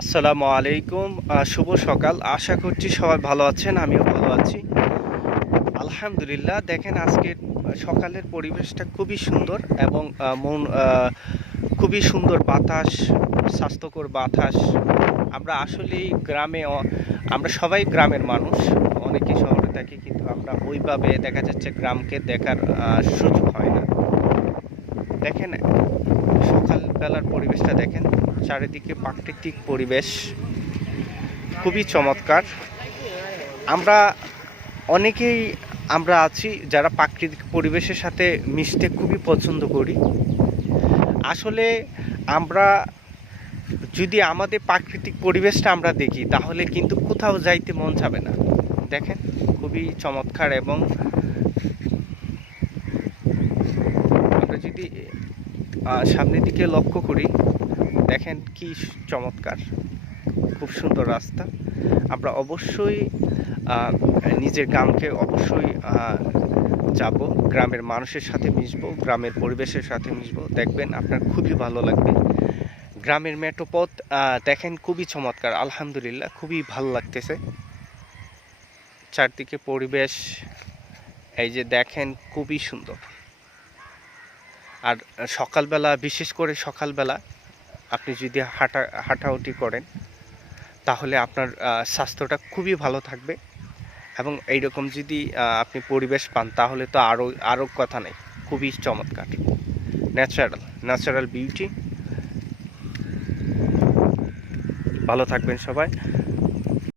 আসসালামু আলাইকুম শুভ সকাল। আশা করছি সবাই ভালো আছেন, আমিও ভালো আছি। আলহামদুলিল্লাহ, দেখেন আজকের সকালের পরিবেশটা খুবই সুন্দর এবং মন খুবই সুন্দর বাতাস, স্বাস্থ্যকর বাতাস। আমরা আসলেই গ্রামে আমরা সবাই গ্রামের মানুষ। অনেকে শহরে থাকি, কিন্তু আমরা ওইভাবে দেখা যাচ্ছে গ্রামকে দেখার সুযোগ হয় না। দেখেন, সকালবেলার পরিবেশটা দেখেন। চারিদিকে প্রাকৃতিক পরিবেশ। খুবই চমৎকার। আমরা অনেকেই আমরা আছি যারা প্রাকৃতিক পরিবেশের সাথে মিশতে খুবই পছন্দ করি। আসলে আমরা যদি আমাদের প্রাকৃতিক পরিবেশটা আমরা দেখি, তাহলে কিন্তু কোথাও যাইতে মন যাবে না। দেখেন, খুবই চমৎকার এবং আমরা যদি সামনের দিকে লক্ষ্য করি দেখেন কি চমৎকার। খুব সুন্দর রাস্তা। আমরা অবশ্যই নিজের গ্রামকে অবশ্যই যাব। গ্রামের মানুষের সাথে মিশবো গ্রামের পরিবেশের সাথে মিশবো। দেখবেন আপনার খুবই ভালো লাগবে। গ্রামের মেটোপথ আহ, দেখেন খুবই চমৎকার। আলহামদুলিল্লাহ খুবই ভালো লাগতেছে। চারদিকে পরিবেশ এই যে দেখেন খুবই সুন্দর। আর সকালবেলা বিশেষ করে সকালবেলা আপনি যদি হাঁটা, হাঁটাহুটি করেন, তাহলে আপনার স্বাস্থ্যটা খুবই ভালো থাকবে। এবং এইরকম যদি আপনি পরিবেশ পান, তাহলে তো আরও আরও কথা নেই। খুবই চমৎকার। Natural natural beauty. ভালো থাকবেন সবাই।